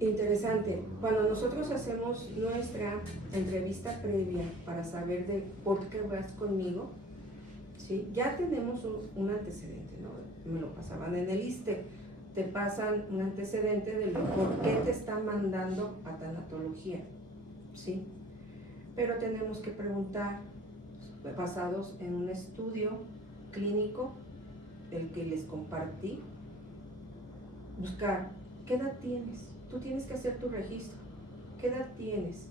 Interesante. Cuando nosotros hacemos nuestra entrevista previa para saber de por qué vas conmigo, ¿sí? Ya tenemos un antecedente, ¿no? Me lo pasaban en el ISSSTE. Te pasan un antecedente de por qué te están mandando a tanatología, ¿sí? Pero tenemos que preguntar, basados en un estudio clínico, el que les compartí, buscar, ¿qué edad tienes? Tú tienes que hacer tu registro. ¿Qué edad tienes?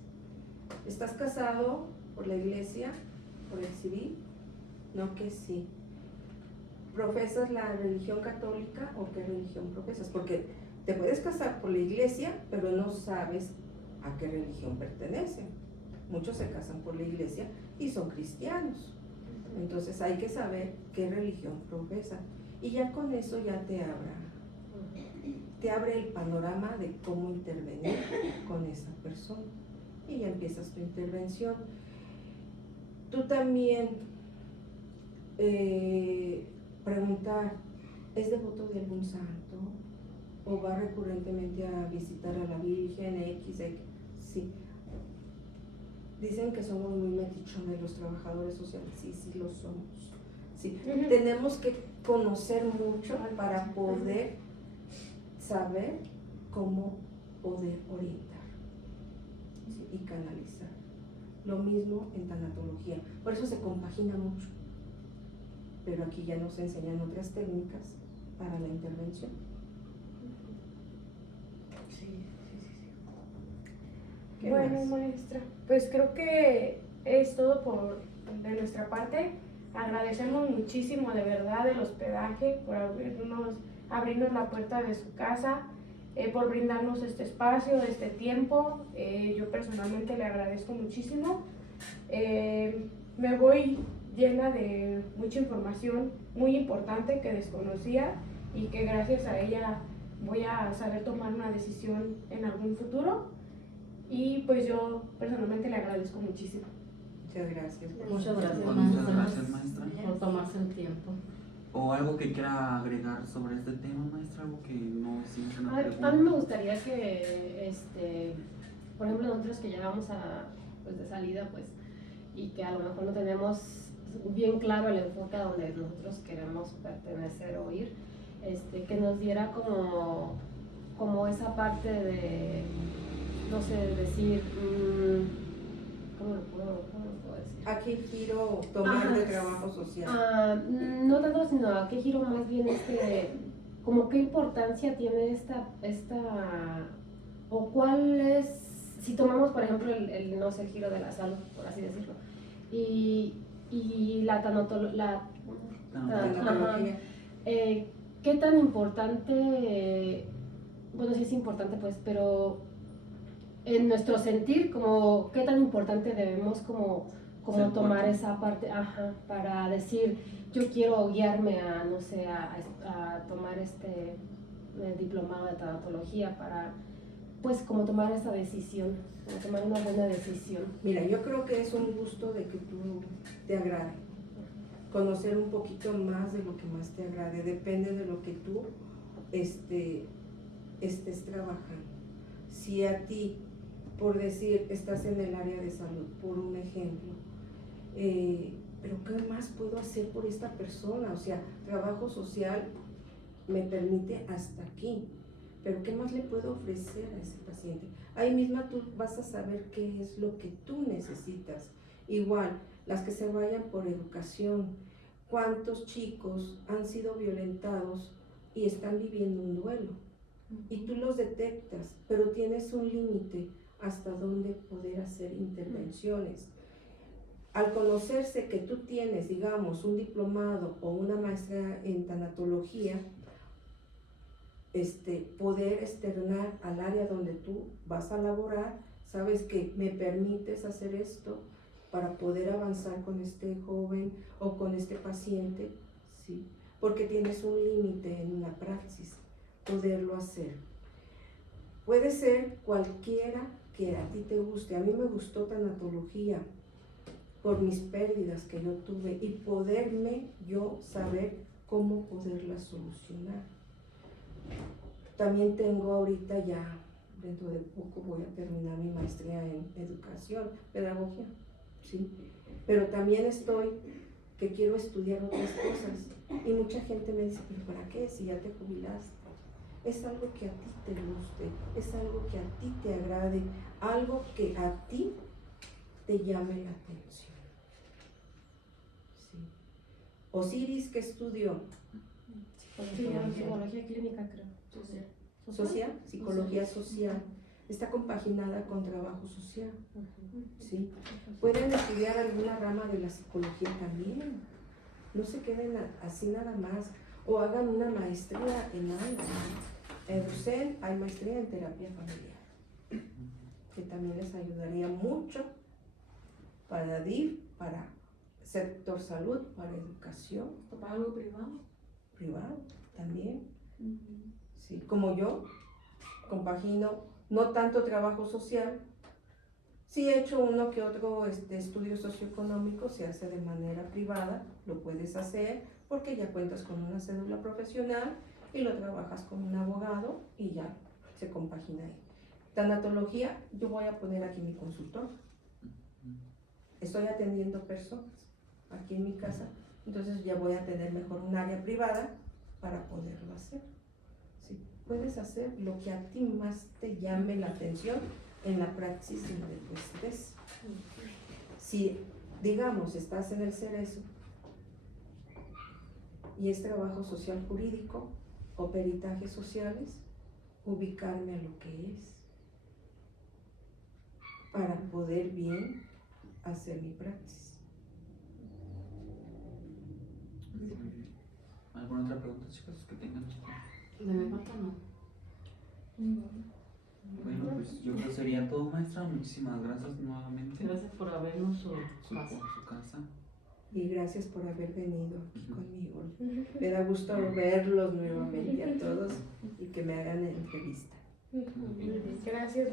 ¿Estás casado por la iglesia, por el civil? No, que sí. ¿Profesas la religión católica o qué religión profesas? Porque te puedes casar por la iglesia, pero no sabes a qué religión pertenecen. Muchos se casan por la iglesia y son cristianos. Entonces hay que saber qué religión profesan. Y ya con eso ya te abre el panorama de cómo intervenir con esa persona. Y ya empiezas tu intervención. Tú también preguntar, ¿es devoto de algún santo? ¿O va recurrentemente a visitar a la Virgen, X? Sí. Dicen que somos muy metichones los trabajadores sociales. Sí, sí lo somos. Sí. Tenemos que conocer mucho para poder saber cómo poder orientar, ¿sí? Y canalizar. Lo mismo en tanatología. Por eso se compagina mucho. Pero aquí ya nos enseñan otras técnicas para la intervención. ¿Qué Bueno, más? maestra, pues creo que es todo de nuestra parte. Agradecemos muchísimo de verdad el hospedaje, por abrirnos la puerta de su casa, por brindarnos este espacio, este tiempo. Yo personalmente le agradezco muchísimo. Me voy llena de mucha información muy importante que desconocía y que gracias a ella voy a saber tomar una decisión en algún futuro. Y pues yo personalmente le agradezco muchísimo. Muchas gracias. Muchas gracias, Muchas maestra, gracias, maestra. por tomarse el tiempo. ¿O algo que quiera agregar sobre este tema, maestra? Algo que no hicimos una pregunta. A mí me gustaría que, por ejemplo, nosotros que llegamos pues, de salida, pues, y que a lo mejor no tenemos bien claro el enfoque a donde nosotros queremos pertenecer o ir, que nos diera como esa parte de, no sé, decir, ¿cómo lo puedo decir? ¿A qué giro tomar de trabajo social? No tanto, sino a qué giro más bien como qué importancia tiene esta, o cuál es, si tomamos por ejemplo no sé, el giro de la salud, por así decirlo, y la tanatología, qué tan importante, bueno, sí es importante pues, pero en nuestro sentir, como qué tan importante debemos como tomar esa parte, para decir, yo quiero guiarme a, no sé, a tomar diplomado de tanatología para, pues, como tomar esa decisión, como tomar una buena decisión. Mira, yo creo que es un gusto de que tú te agrade. Conocer un poquito más de lo que más te agrade, depende de lo que tú estés trabajando. Si a ti, por decir, estás en el área de salud, por un ejemplo, pero ¿qué más puedo hacer por esta persona? O sea, trabajo social me permite hasta aquí, pero ¿qué más le puedo ofrecer a ese paciente? Ahí misma tú vas a saber qué es lo que tú necesitas. Igual, las que se vayan por educación, ¿cuántos chicos han sido violentados y están viviendo un duelo? Y tú los detectas, pero tienes un límite hasta dónde poder hacer intervenciones. Al conocerse que tú tienes, digamos, un diplomado o una maestría en tanatología, poder externar al área donde tú vas a laborar, sabes que me permites hacer esto para poder avanzar con este joven o con este paciente, ¿sí? Porque tienes un límite en una praxis, poderlo hacer. Puede ser cualquiera que a ti te guste. A mí me gustó tanatología por mis pérdidas que yo tuve y poderme yo saber cómo poderlas solucionar. También tengo ahorita ya, dentro de poco voy a terminar mi maestría en educación, pedagogía, ¿sí? Pero también estoy que quiero estudiar otras cosas y mucha gente me dice, ¿pero para qué? Si ya te jubilaste. Es algo que a ti te guste, es algo que a ti te agrade, algo que a ti te llame la atención. Sí. Osiris, ¿qué estudió? Psicología clínica, creo. Social, psicología social. Está compaginada con trabajo social. ¿Sí? Pueden estudiar alguna rama de la psicología también. No se queden así nada más. O hagan una maestría en algo. En RUSEN hay maestría en terapia familiar, que también les ayudaría mucho para DIF, para sector salud, para educación. ¿Para algo privado? Privado también. Sí, como yo compagino no tanto trabajo social, sí he hecho uno que otro estudio socioeconómico, se hace de manera privada, lo puedes hacer porque ya cuentas con una cédula profesional y lo trabajas con un abogado y ya se compagina ahí. Tanatología, yo voy a poner aquí mi consultor. Estoy atendiendo personas aquí en mi casa, entonces ya voy a tener mejor un área privada para poderlo hacer. ¿Sí? Puedes hacer lo que a ti más te llame la atención en la praxis donde tú estés. Si, digamos, estás en el Cerezo y es trabajo social jurídico o peritajes sociales, ubicarme a lo que es para poder bien hacer mi praxis. ¿Alguna otra pregunta, chicos, que tengan? De mi parte no. Bueno, pues yo creo que sería todo, maestra. Muchísimas gracias nuevamente. Gracias por habernos su Por casa. su casa. Y gracias por haber venido aquí conmigo. Me da gusto verlos nuevamente a todos y que me hagan entrevista. Gracias.